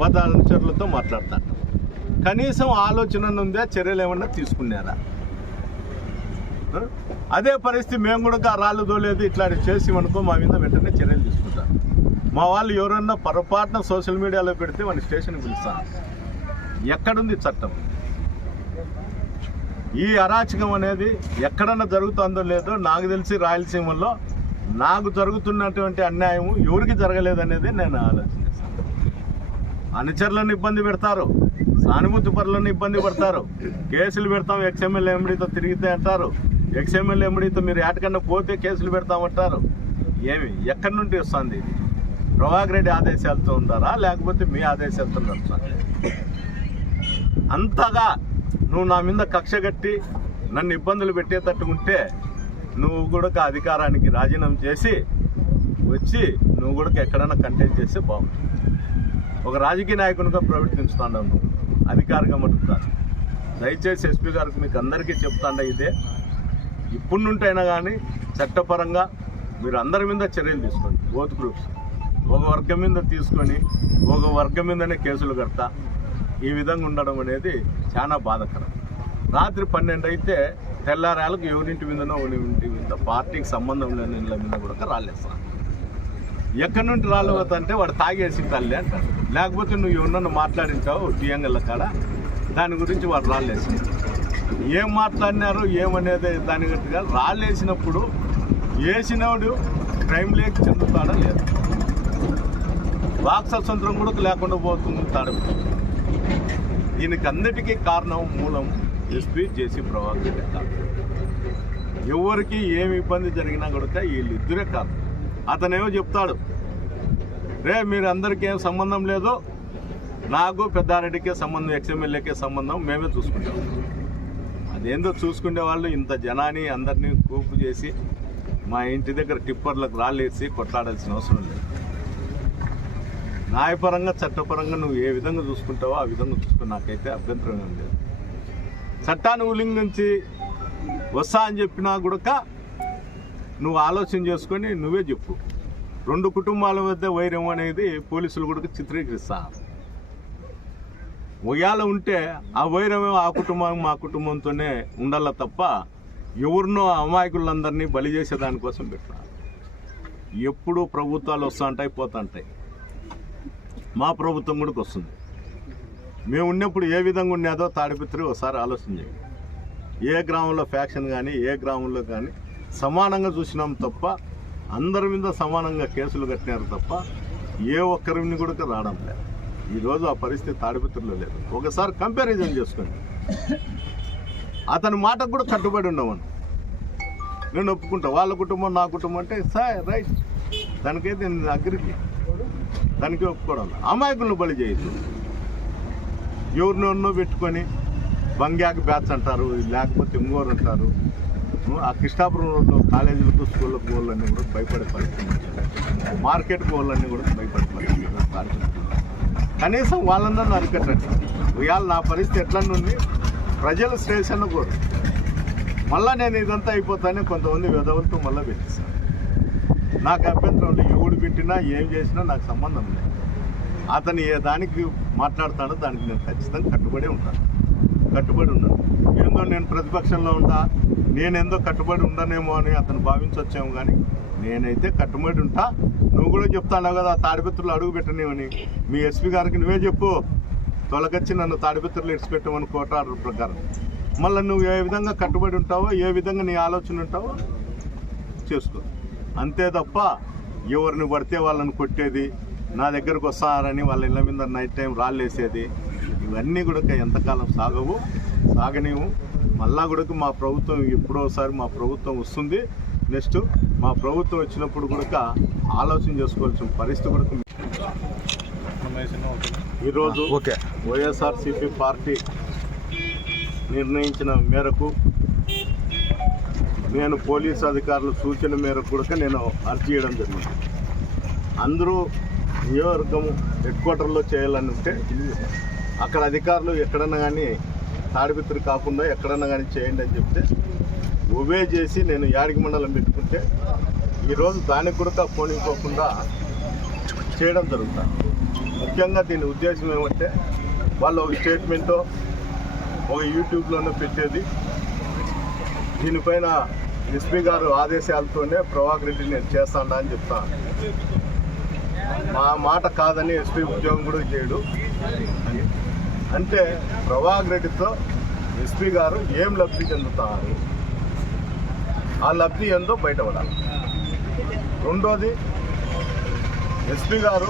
వాళ్ళ అనుచరులతో మాట్లాడతాడు కనీసం ఆలోచన ఉందా చర్యలు ఏమన్నా తీసుకున్నారా? అదే పరిస్థితి మేము కూడా రాళ్ళు దోలేదు ఇట్లాంటి చేసి అనుకో మా మీద వెంటనే చర్యలు తీసుకుంటాం మా వాళ్ళు ఎవరన్నా పొరపాటున సోషల్ మీడియాలో పెడితే వాళ్ళని స్టేషన్కి పిలుస్తాను. ఎక్కడుంది చట్టం? ఈ అరాచకం అనేది ఎక్కడన్నా జరుగుతుందో లేదో నాకు తెలిసి రాయలసీమలో నాకు జరుగుతున్నటువంటి అన్యాయం ఎవరికి జరగలేదనేది నేను ఆలోచిస్తాను అనుచరులను ఇబ్బంది పెడతారు. సానుభూతి పరులను ఇబ్బంది పడతారు. కేసులు పెడతాం ఎక్స్ఎమ్ఎల్ ఎంబడితో తిరిగితే అంటారు. ఎక్స్ఎమ్ఎల్ ఎంబడితో మీరు ఏటకన్నా పోతే కేసులు పెడతామంటారు ఏమి ఎక్కడి నుండి వస్తుంది ఇది? ప్రభాకర్ రెడ్డి ఆదేశాలతో ఉండారా లేకపోతే మీ ఆదేశాలతో నడుస్తుంది అంతగా నువ్వు నా మీద కక్ష కట్టి నన్ను ఇబ్బందులు పెట్టేటట్టుకుంటే నువ్వు కూడా అధికారానికి రాజీనామా చేసి వచ్చి నువ్వు కూడా ఎక్కడైనా కంటెంట్ చేస్తే బాగుంటుంది. ఒక రాజకీయ నాయకునిగా ప్రవర్తించుతాను నువ్వు అధికారిగా మటుకు కాదు. దయచేసి ఎస్పీ గారికి మీకు అందరికీ చెప్తాండ ఇదే. ఇప్పుడు నుంటైనా కానీ చట్టపరంగా మీరు అందరి మీద చర్యలు తీసుకోండి. Both groups. ఒక వర్గం మీద తీసుకొని ఒక వర్గం మీదనే కేసులు కడతా ఈ విధంగా ఉండడం అనేది చాలా బాధాకరం. రాత్రి పన్నెండు అయితే తెల్లారాలకు ఎవరింటి మీదనో ఎవరింటి మీద పార్టీకి సంబంధం లేని ఇళ్ళ మీద కూడా రాలేస్తాను ఎక్కడి నుండి రాలేవత అంటే వాడు తాగేసి తల్లి అంటాడు. లేకపోతే నువ్వు ఎవరన్నా మాట్లాడించావు టీఎంగల్ కాడ? దాని గురించి వాడు రాళ్ళేసి ఏం మాట్లాడినారు ఏమనేది దాని గట్టిగా రాళ్ళేసినప్పుడు వేసినవాడు క్రైమ్ లేక చెందుతాడా లేదు. వాక్ స్వతంత్రం కూడా లేకుండా పోతుంది తాడు దీనికి అందరికీ కారణం మూలం ఎస్పీ జేసీ ప్రభాకర్ ఎవరికి ఏమి ఇబ్బంది జరిగినా కూడా వీళ్ళిద్దరే కాదు. అతనేమో చెప్తాడు రే మీరు అందరికీ ఏం సంబంధం లేదు? నాకు పెద్దారెడ్డికే సంబంధం ఎక్స్ఎమ్మెల్యేకే సంబంధం మేమే చూసుకుంటాం. అదేందో చూసుకునే వాళ్ళు ఇంత జనాన్ని అందరినీ కూపు చేసి మా ఇంటి దగ్గర టిప్పర్లకు రాళ్ళేసి కొట్లాడాల్సిన అవసరం లేదు. న్యాయపరంగా చట్టపరంగా నువ్వు ఏ విధంగా చూసుకుంటావో ఆ విధంగా చూసుకుని నాకైతే అభ్యంతరం లేదు. చట్టాన్ని ఉల్లంఘించి వస్తా అని చెప్పినా కూడా నువ్వు ఆలోచన చేసుకొని నువ్వే చెప్పు. రెండు కుటుంబాల మధ్య వైరం అనేది పోలీసులు కూడా చిత్రీకరిస్తారు ఉయ్యాల ఉంటే ఆ వైరమే ఆ కుటుంబం మా కుటుంబంతోనే ఉండాల తప్ప ఎవరినో అమాయకులందరినీ బలి చేసే దానికోసం పెట్టాలి ఎప్పుడు ప్రభుత్వాలు వస్తూ ఉంటాయి మా ప్రభుత్వం కూడా వస్తుంది. మేము ఉన్నప్పుడు ఏ విధంగా ఉన్నదో తాడిపిత్రి ఒకసారి ఆలోచన చేయండి. ఏ గ్రామంలో ఫ్యాక్షన్ కానీ ఏ గ్రామంలో కానీ సమానంగా చూసినాం తప్ప అందరి మీద సమానంగా కేసులు కట్టినారు తప్ప ఏ ఒక్కరిని కూడా రావడం లేదు. ఈరోజు ఆ పరిస్థితి తాడిపత్రిలో లేదు. ఒకసారి కంపారిజన్ చేసుకోండి. అతని మాటకు కూడా కట్టుబడి ఉండమని. నేను ఒప్పుకుంటా. వాళ్ళ కుటుంబం నా కుటుంబం అంటే సార్ రైట్. దానికైతే నేను అగ్రికి దానికి ఒప్పుకోవడం అమాయకులను బలి చేయొద్దు. ఎవరినో పెట్టుకొని బంగ్యాకి బ్యాచ్ అంటారు లేకపోతే ఇంకోరు అంటారు. ఆ కృష్ణాపురంలో కాలేజీలకు స్కూళ్ళకు పోవాలన్నీ కూడా భయపడే పరిస్థితి మార్కెట్ మార్కెట్కి పోవాలన్నీ కూడా భయపడే పరిస్థితి కనీసం వాళ్ళందరినీ అరికట్టండి. ఇవాళ నా పరిస్థితి ఎట్లనుంది ప్రజలు స్టేషన్ కోరు మళ్ళీ నేను ఇదంతా అయిపోతానే కొంతమంది వెదవులతో మళ్ళీ పెట్టిస్తాను నాకు అభ్యంతరం లేదు. ఎవడు పెట్టినా ఏం చేసినా నాకు సంబంధం లేదు. అతను ఏ దానికి మాట్లాడతాడో దానికి నేను ఖచ్చితంగా కట్టుబడి ఉంటాను. కట్టుబడి ఉన్నాను ఏందో నేను ప్రతిపక్షంలో ఉంటా నేనేందో కట్టుబడి ఉండనేమో అని అతను భావించవచ్చేమో కానీ నేనైతే కట్టుబడి ఉంటా. నువ్వు కూడా చెప్తాను కదా తాడిపత్రులు అడుగు పెట్టనేమని మీ ఎస్పీ గారికి నువ్వే చెప్పు. తొలగచ్చి నన్ను తాడిపత్రులు ఇడిచిపెట్టమని కోటాడు ప్రకారం. మళ్ళీ నువ్వు ఏ విధంగా కట్టుబడి ఉంటావో ఏ విధంగా నీ ఆలోచన ఉంటావో చేసుకో. అంతే తప్ప ఎవరిని పడితే వాళ్ళని కొట్టేది నా దగ్గరకు వస్తారని వాళ్ళ ఇళ్ళ మీద నైట్ టైం రాళ్ళేసేది ఇవన్నీ కూడా ఎంతకాలం సాగవు సాగనివు మళ్ళా కూడా మా ప్రభుత్వం ఎప్పుడో ఒకసారి మా ప్రభుత్వం వస్తుంది. నెక్స్ట్ మా ప్రభుత్వం వచ్చినప్పుడు కూడా ఆలోచన చేసుకోవాల్సిన పరిస్థితి కూడా ఈరోజు ఓకే. వైఎస్ఆర్సీపీ పార్టీ నిర్ణయించిన మేరకు నేను పోలీస్ అధికారుల సూచన మేరకు కూడా నేను అర్జీ చేయడం జరిగింది. అందరూ నియోజకవర్గం హెడ్ క్వార్టర్లో చేయాలని ఉంటే అక్కడ అధికారులు ఎక్కడన్నా కానీ తాడిపిత్రి కాకుండా ఎక్కడన్నా కానీ చేయండి అని చెప్తే ఒబే చేసి నేను యాడికి మండలం పెట్టుకుంటే ఈరోజు దానికి కూడా పోనిపోకుండా చేయడం జరుగుతుంది. ముఖ్యంగా దీని ఉద్దేశం ఏమంటే వాళ్ళు ఒక స్టేట్మెంటో ఒక యూట్యూబ్లోనో పెట్టేది. దీనిపైన ఎస్పీ గారు ఆదేశాలతోనే ప్రభాకర్ రెడ్డి నేను చేస్తాను అని చెప్తాను. మా మాట కాదని ఎస్పీ ఉద్యోగం కూడా చేయడు. అంటే ప్రభాగ్ రెడ్డితో ఎస్పీ గారు ఏం లబ్ధి చెందుతారు? ఆ లబ్ధి ఏందో బయటపడాలి. రెండోది ఎస్పీ గారు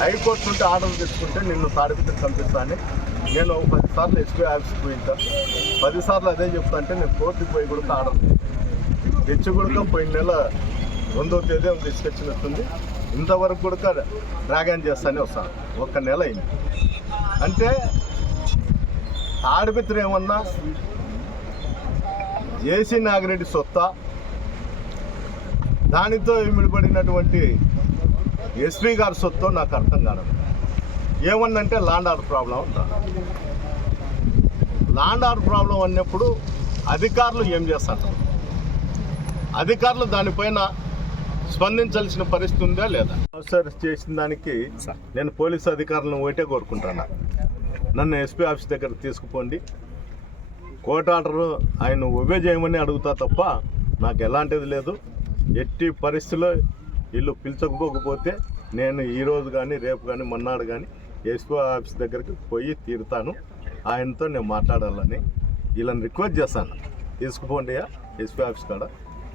హైకోర్టు నుండి ఆర్డర్ తెచ్చుకుంటే నిన్ను తాడిపితే పంపిస్తా నేను ఒక పది సార్లు ఎస్పీ ఆఫీస్కి పోయింటా. పదిసార్లు అదే చెప్తా అంటే నేను కోర్టుకి పోయి కూడా ఆర్డర్ తెచ్చి కూడా పోయిన నెల రెండో తేదీ తీసుకొచ్చినట్టుంది. ఇంతవరకు కూడా డ్రాగన్ చేస్తానే వస్తాను ఒక్క నెల అయింది. అంటే తాడిపిత్ర ఏమన్నా జేసీ నాగిరెడ్డి సొత్తా దానితో ఇమిడిపడినటువంటి ఎస్పీ గారి సొత్తో నాకు అర్థం కాదు. ఏమన్నంటే లాండ్ ఆర్డర్ ప్రాబ్లం అంట లాండ్ ఆర్డర్ ప్రాబ్లం అన్నప్పుడు అధికారులు ఏం చేస్తారు? అధికారులు దానిపైన స్పందించాల్సిన పరిస్థితి ఉందా లేదా? ఆఫీసర్ చేసిన దానికి నేను పోలీసు అధికారులను ఒకటే కోరుకుంటాను నన్ను ఎస్పీ ఆఫీస్ దగ్గర తీసుకుపోండి. కోర్టు ఆర్డర్ ఆయన ఒబే చేయమని అడుగుతా తప్ప నాకు ఎలాంటిది లేదు. ఎట్టి పరిస్థితిలో వీళ్ళు పిలుచకపోకపోతే నేను ఈ రోజు కానీ రేపు కానీ మొన్నాడు కానీ ఎస్పీ ఆఫీస్ దగ్గరికి పోయి తీరుతాను. ఆయనతో నేను మాట్లాడాలని వీళ్ళని రిక్వెస్ట్ చేస్తాను తీసుకుపోండి ఎస్పీ ఆఫీస్ కాడ.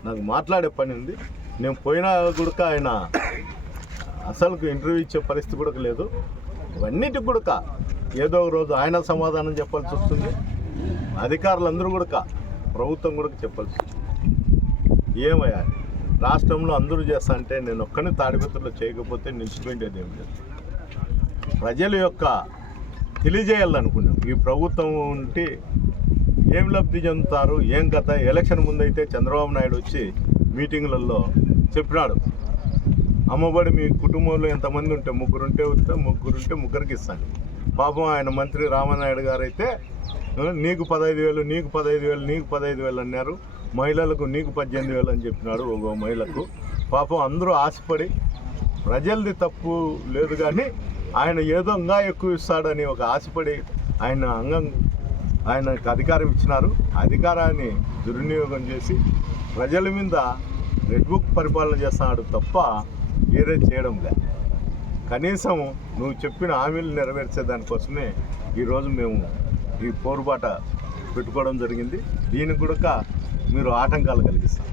నాకు మాట్లాడే పని ఉంది. నేను పోయినా కూడా ఆయన. అసలు ఇంటర్వ్యూ ఇచ్చే పరిస్థితి కూడా లేదు. ఇవన్నిటికి కూడా ఏదో ఒక రోజు ఆయన సమాధానం చెప్పాల్సి వస్తుంది. అధికారులందరూ కూడా ప్రభుత్వం కూడా చెప్పాల్సి వస్తుంది. ఏమయ్యా? రాష్ట్రంలో అందరూ చేస్తా అంటే నేను ఒక్కని తాడిపత్రులు చేయకపోతే నిలిచిపోయిండేది ఏం లేదు. ప్రజల యొక్క తెలియజేయాలనుకున్నాం. ఈ ప్రభుత్వం ఉంటే ఏం లబ్ధి చెందుతారు? ఏం కథ? ఎలక్షన్ ముందైతే చంద్రబాబు నాయుడు వచ్చి మీటింగ్లలో చెప్పినాడు. అమ్మబడి మీ కుటుంబంలో ఎంతమంది ఉంటే ముగ్గురు ఉంటే ఉంటే ముగ్గురు ఉంటే ముగ్గురికి ఇస్తాను. పాపం ఆయన మంత్రి రామనాయుడు గారు అయితే నీకు పదహైదు వేలు నీకు పదహైదు వేలు నీకు పదహైదు వేలు అన్నారు. మహిళలకు నీకు పద్దెనిమిది వేలు అని చెప్పినాడు ఒక మహిళకు. పాపం అందరూ ఆశపడి ప్రజలది తప్పు లేదు కానీ ఆయన ఏదో ఇంకా ఎక్కువ ఇస్తాడని ఒక ఆశపడి ఆయన అంగం ఆయనకు అధికారం ఇచ్చినారు. అధికారాన్ని దుర్వినియోగం చేసి ప్రజల మీద రెడ్ బుక్ పరిపాలన చేస్తున్నాడు తప్ప వేరే చేయడం లే కనీసం నువ్వు చెప్పిన హామీలు నెరవేర్చే దానికోసమే ఈరోజు మేము ఈ పోరుబాట పెట్టుకోవడం జరిగింది. దీనికి కూడా మీరు ఆటంకాలు కలిగిస్తాం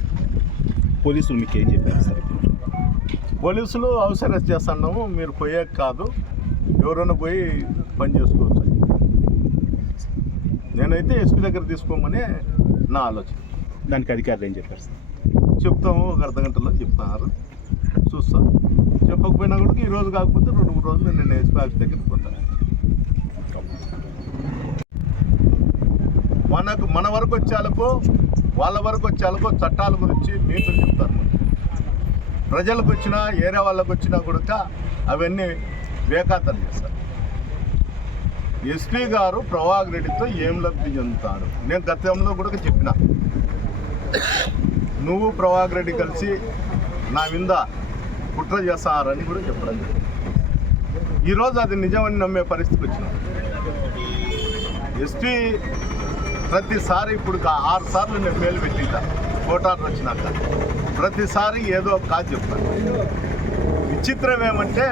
పోలీసులు మీకు ఏం చెప్పారు సార్ పోలీసులు అరెస్ట్ చేస్తున్నాము మీరు పోయే కాదు. ఎవరైనా పోయి పని చేసుకోవచ్చు. నేనైతే ఎస్పీ దగ్గర తీసుకోమని నా ఆలోచన. దానికి అధికారులు ఏం చెప్పారు సార్? చెప్తాము ఒక అర్ధ గంటలో చెప్తున్నారు చూస్తాం. చెప్పకపోయినా కూడా ఈ రోజు కాకపోతే రెండు మూడు రోజులు నేను ఎస్పీ ఆఫీస్ దగ్గరికి పోతాను మనకు మన వరకు వచ్చేలకు వాళ్ళ వరకు వచ్చేలకు చట్టాల గురించి నీతులు చెప్తారు ప్రజలకు వచ్చినా ఏరియా వాళ్ళకు వచ్చినా కూడా అవన్నీ వేకాతలు చేస్తారు ఎస్పీ గారు ప్రభాక్ రెడ్డితో ఏం లబ్ధి చెందుతాడు నేను గతంలో కూడా చెప్పిన. నువ్వు ప్రభాక్ రెడ్డి కలిసి నా మీద కుట్ర చేస్తారని కూడా చెప్పడం జరిగింది. ఈరోజు అది నిజమని నమ్మే పరిస్థితికి వచ్చిన. ఎస్పీ ప్రతిసారి ఇప్పుడు ఆరు సార్లు నేను మేలు పెట్టింటా కోటారు వచ్చినాక. ప్రతిసారి ఏదో ఒక కాదు చెప్తాను విచిత్రం ఏమంటే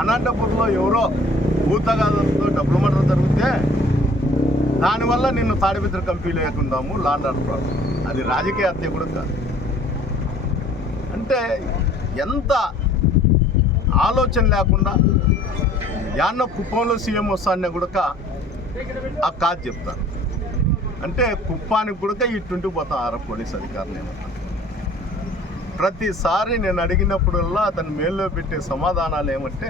అనంతపురంలో ఎవరో భూతగాదంతో డబ్బులు మటర్ జరిగితే దానివల్ల నిన్ను తాడిపిత్ర కంపెనీ లేకుందాము లాండ్ ఆర్డర్ అది రాజకీయ హత్య కూడా కాదు. అంటే ఎంత ఆలోచన లేకుండా యాన్న కుప్పంలో సీఎం వస్తానే కూడా ఆ కాదు చెప్తాను అంటే కుప్పానికి కూడా ఇటుంటి పోతారు పోలీస్ అధికారులు ఏమన్నా ప్రతిసారి నేను అడిగినప్పుడల్లా అతను మేల్లో పెట్టే సమాధానాలు ఏమంటే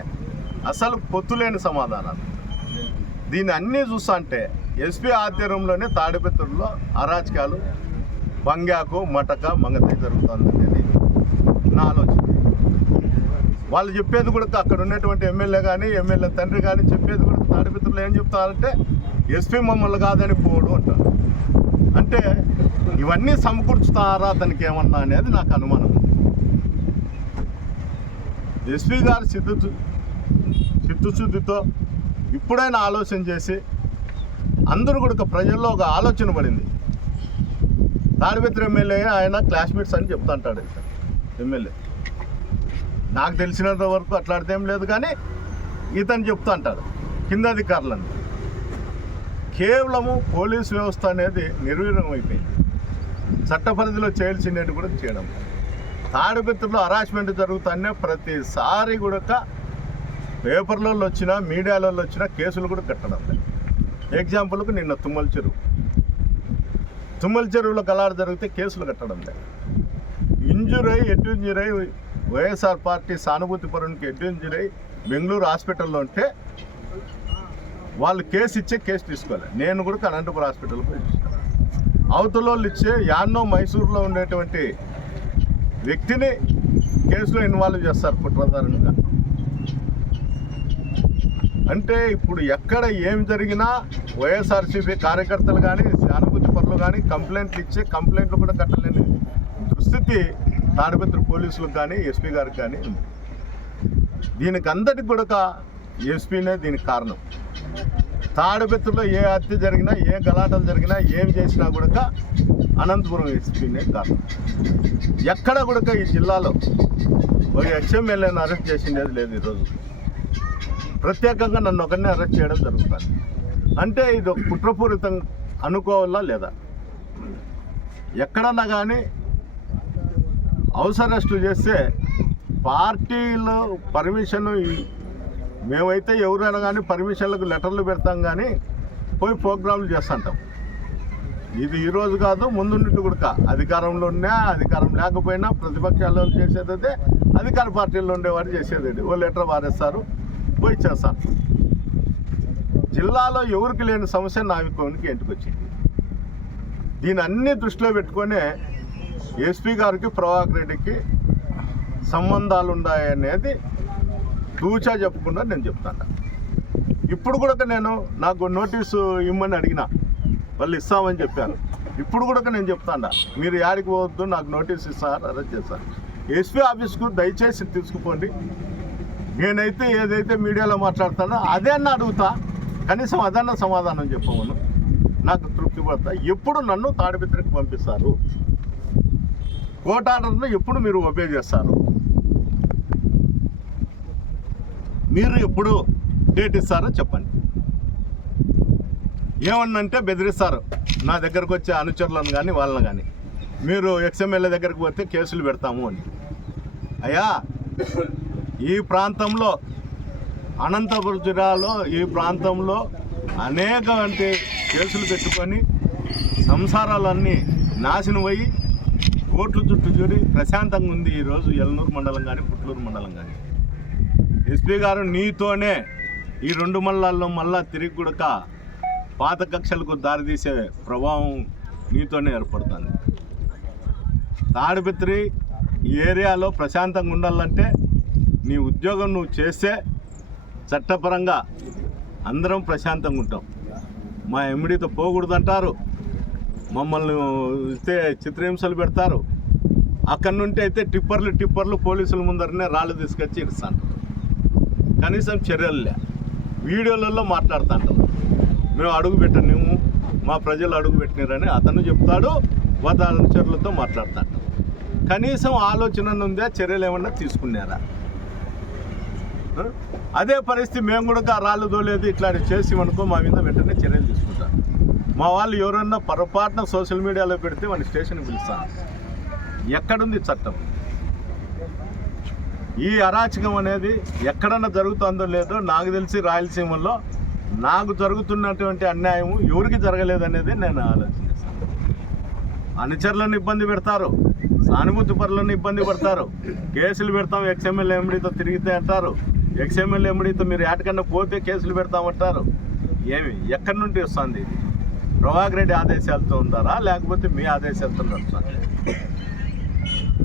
అసలు పొత్తులేని సమాధానాలు. దీన్ని అన్నీ చూస్తా అంటే ఎస్పీ ఆధ్వర్యంలోనే తాడిపెత్తుల్లో అరాచకాలు బంగాకు మటక మంగతై జరుగుతుంది అనేది నా ఆలోచన. వాళ్ళు చెప్పేది కూడా అక్కడ ఉన్నటువంటి ఎమ్మెల్యే కానీ ఎమ్మెల్యే తండ్రి కానీ చెప్పేది కూడా తాడిపిత్రులు ఏం చెప్తారంటే ఎస్పీ మమ్మల్ని కాదని పోడు అంటారు. అంటే ఇవన్నీ సమకూర్చుతారా అతనికి ఏమన్నా అనేది నాకు అనుమానం. ఎస్పీ గారు సిద్ధు చిత్తశుద్ధితో ఇప్పుడైనా ఆలోచన చేసి అందరూ కూడా ఒక ప్రజల్లో ఒక ఆలోచన పడింది. తాడిపత్రి ఎమ్మెల్యే ఆయన క్లాస్మేట్స్ అని చెప్తా అంటాడు ఎమ్మెల్యే. నాకు తెలిసినంత వరకు అట్లాడితే ఏం లేదు కానీ ఇతను చెప్తా అంటాడు కింద అధికారులను. కేవలము పోలీస్ వ్యవస్థ అనేది నిర్వీర్యం అయిపోయింది. చట్ట పరిధిలో చేయాల్సినవి కూడా చేయడం తాడిపత్రిలో హరాస్మెంట్ జరుగుతానే ప్రతిసారి కూడా పేపర్లలో వచ్చినా మీడియాలలో వచ్చినా కేసులు కూడా కట్టడం లేదు ఎగ్జాంపుల్కు నిన్న తుమ్మల చెరువు. తుమ్మల చెరువులో కలాడ జరిగితే కేసులు కట్టడం లేదు ఇంజూర్ అయ్యి ఎటు ఇంజూర్ అయ్యి వైఎస్ఆర్ పార్టీ సానుభూతి పరునికి ఎటు ఇంజూర్ అయ్యి బెంగళూరు హాస్పిటల్లో ఉంటే వాళ్ళు కేసు ఇచ్చే కేసు తీసుకోవాలి నేను కూడా అనంతపురం హాస్పిటల్కి పోయి అవతల వాళ్ళు ఇచ్చే యాన్నో మైసూరులో ఉండేటువంటి వ్యక్తిని కేసులో ఇన్వాల్వ్ చేస్తారు కుట్రదారునిగా అంటే ఇప్పుడు ఎక్కడ ఏం జరిగినా వైఎస్ఆర్సీపీ కార్యకర్తలు కానీ సానుభూతి పనులు కానీ కంప్లైంట్లు ఇచ్చే కంప్లైంట్లు కూడా కట్టలేని దుస్థితి తాడిపత్రి పోలీసులకు కానీ ఎస్పీ గారికి కానీ దీనికి అందరికి కూడా ఎస్పీనే దీనికి కారణం. తాడిపత్రిలో ఏ హత్య జరిగినా ఏ గలాటలు జరిగినా ఏం చేసినా కూడా అనంతపురం ఎస్పీనే కారణం ఎక్కడ కూడా ఈ జిల్లాలో ఒక ఎక్స్ఎమ్మెల్యేని అరెస్ట్ చేసిండేది లేదు ఈరోజు ప్రత్యేకంగా నన్ను ఒకరిని అరెస్ట్ చేయడం జరుగుతుంది. అంటే ఇది ఒక కుట్రపూరితం అనుకోవాలా లేదా? ఎక్కడన్నా కానీ అవసరస్టు చేస్తే పార్టీలో పర్మిషన్ మేమైతే ఎవరైనా కానీ పర్మిషన్లకు లెటర్లు పెడతాం కానీ పోయి ప్రోగ్రాంలు చేస్తుంటాం. ఇది ఈరోజు కాదు ముందుండి కూడా అధికారంలో ఉన్నా అధికారం లేకపోయినా ప్రతిపక్షాల్లో చేసేది అదే అధికార పార్టీల్లో ఉండేవాడు చేసేదండి ఓ లెటర్ వారేస్తారు పోయి చేస్తారు. జిల్లాలో ఎవరికి లేని సమస్య నావికోనికి ఎంటుకొచ్చింది వచ్చింది. దీని అన్ని దృష్టిలో పెట్టుకొని ఎస్పీ గారికి ప్రభాకర్ రెడ్డికి సంబంధాలు ఉన్నాయనేది తూచా చెప్పకుండా నేను చెప్తాను ఇప్పుడు కూడా నేను నాకు నోటీసు ఇమ్మని అడిగిన వాళ్ళు ఇస్తామని చెప్పాను. ఇప్పుడు కూడా నేను చెప్తాను మీరు యాడికి పోవద్దు నాకు నోటీస్ ఇస్తారు అరెస్ట్ చేస్తారు. ఎస్పీ ఆఫీస్కు దయచేసి తీసుకుపోండి. నేనైతే ఏదైతే మీడియాలో మాట్లాడతానో అదే అన్న అడుగుతా. కనీసం అదన్న సమాధానం చెప్పవను నాకు తృప్తి పడతా. ఎప్పుడు నన్ను తాడిపిత్రికి పంపిస్తారు? కోర్ట్ ఆర్డర్ను ఎప్పుడు మీరు ఒబే చేస్తారు? మీరు ఎప్పుడు డేట్ ఇస్తారో చెప్పండి. ఏమన్నంటే బెదిరిస్తారు. నా దగ్గరకు వచ్చే అనుచరులను కానీ వాళ్ళని కానీ మీరు ఎక్స్ఎంఎల్ఏ దగ్గరకు పోతే కేసులు పెడతాము అని. అయ్యా ఈ ప్రాంతంలో అనంతపురం జిల్లాలో ఈ ప్రాంతంలో అనేక అంటే కేసులు పెట్టుకొని సంసారాలన్నీ నాశనం పోయి కోట్లు చుట్టూ చూడి ప్రశాంతంగా ఉంది ఈరోజు ఎల్నూరు మండలం కానీ పుట్లూరు మండలం కానీ ఎస్పీ గారు నీతోనే ఈ రెండు మల్లాల్లో మళ్ళా తిరిగి కూడక పాత కక్షలకు దారితీసే ప్రభావం నీతోనే ఏర్పడుతుంది. తాడిపత్రి ఈ ఏరియాలో ప్రశాంతంగా ఉండాలంటే నీ ఉద్యోగం నువ్వు చేస్తే చట్టపరంగా అందరం ప్రశాంతంగా ఉంటాం. మా ఎమ్మిడితో పోకూడదంటారు. మమ్మల్ని ఇస్తే చిత్రహింసలు పెడతారు. అక్కడి నుండి అయితే టిప్పర్లు టిప్పర్లు పోలీసుల ముందరనే రాళ్ళు తీసుకొచ్చి ఇస్తాను కనీసం చర్యలు లే. వీడియోలలో మాట్లాడుతుంటాం మేము అడుగు పెట్టలేము మా ప్రజలు అడుగు పెట్టినారని అతను చెప్తాడు. వాళ్ళ అనుచరులతో మాట్లాడుతుంటాం కనీసం ఆలోచన ఉందా చర్యలు ఏమన్నా తీసుకున్నారా? అదే పరిస్థితి మేము కూడా రాళ్ళు దోలేదు ఇట్లాంటి చేసి అనుకో మా మీద వెంటనే చర్యలు తీసుకుంటాం మా వాళ్ళు ఎవరన్నా పొరపాటున సోషల్ మీడియాలో పెడితే వాళ్ళని స్టేషన్కి పిలుస్తాను. ఎక్కడుంది చట్టం? ఈ అరాచకం అనేది ఎక్కడన్నా జరుగుతుందో లేదో నాకు తెలిసి రాయలసీమలో నాకు జరుగుతున్నటువంటి అన్యాయం ఎవరికి జరగలేదనేది నేను ఆలోచిస్తాను అనుచరులను ఇబ్బంది పెడతారు సానుభూతి పరులను ఇబ్బంది పడతారు కేసులు పెడతాం ఎక్స్ఎమ్ఎల్ ఎంబడితో తిరిగితే అంటారు ఎక్స్ఎంఎల్ ఎంబడితో మీరు ఏటకన్నా పోతే కేసులు పెడతామంటారు ఏమి? ఎక్కడి నుండి వస్తుంది ఇది? ప్రభాకర్ రెడ్డి ఆదేశాలతో ఉందారా లేకపోతే మీ ఆదేశాలతో నడుస్తుంది?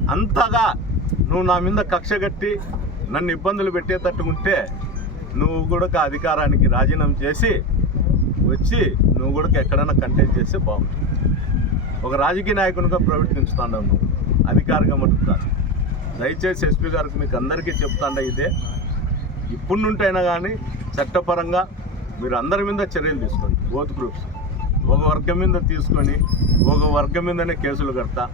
అంతగా నువ్వు నా మీద కక్ష కట్టి నన్ను ఇబ్బందులు పెట్టేటట్టుకుంటే నువ్వు కూడా అధికారానికి రాజీనామా చేసి వచ్చి నువ్వు కూడా ఎక్కడైనా కంటెంట్ చేస్తే బాగుంటుంది. ఒక రాజకీయ నాయకునిగా ప్రవర్తించుతాండవు నువ్వు. అధికారిగా మటుకు దయచేసి ఎస్పీ గారికి మీకు అందరికీ చెప్తాండ ఇదే. ఇప్పుడు నుంటైనా కానీ చట్టపరంగా మీరు అందరి మీద చర్యలు తీసుకోండి. బోత్ గ్రూప్స్ ఒక వర్గం మీద తీసుకొని ఒక వర్గం మీదనే కేసులు కడతా.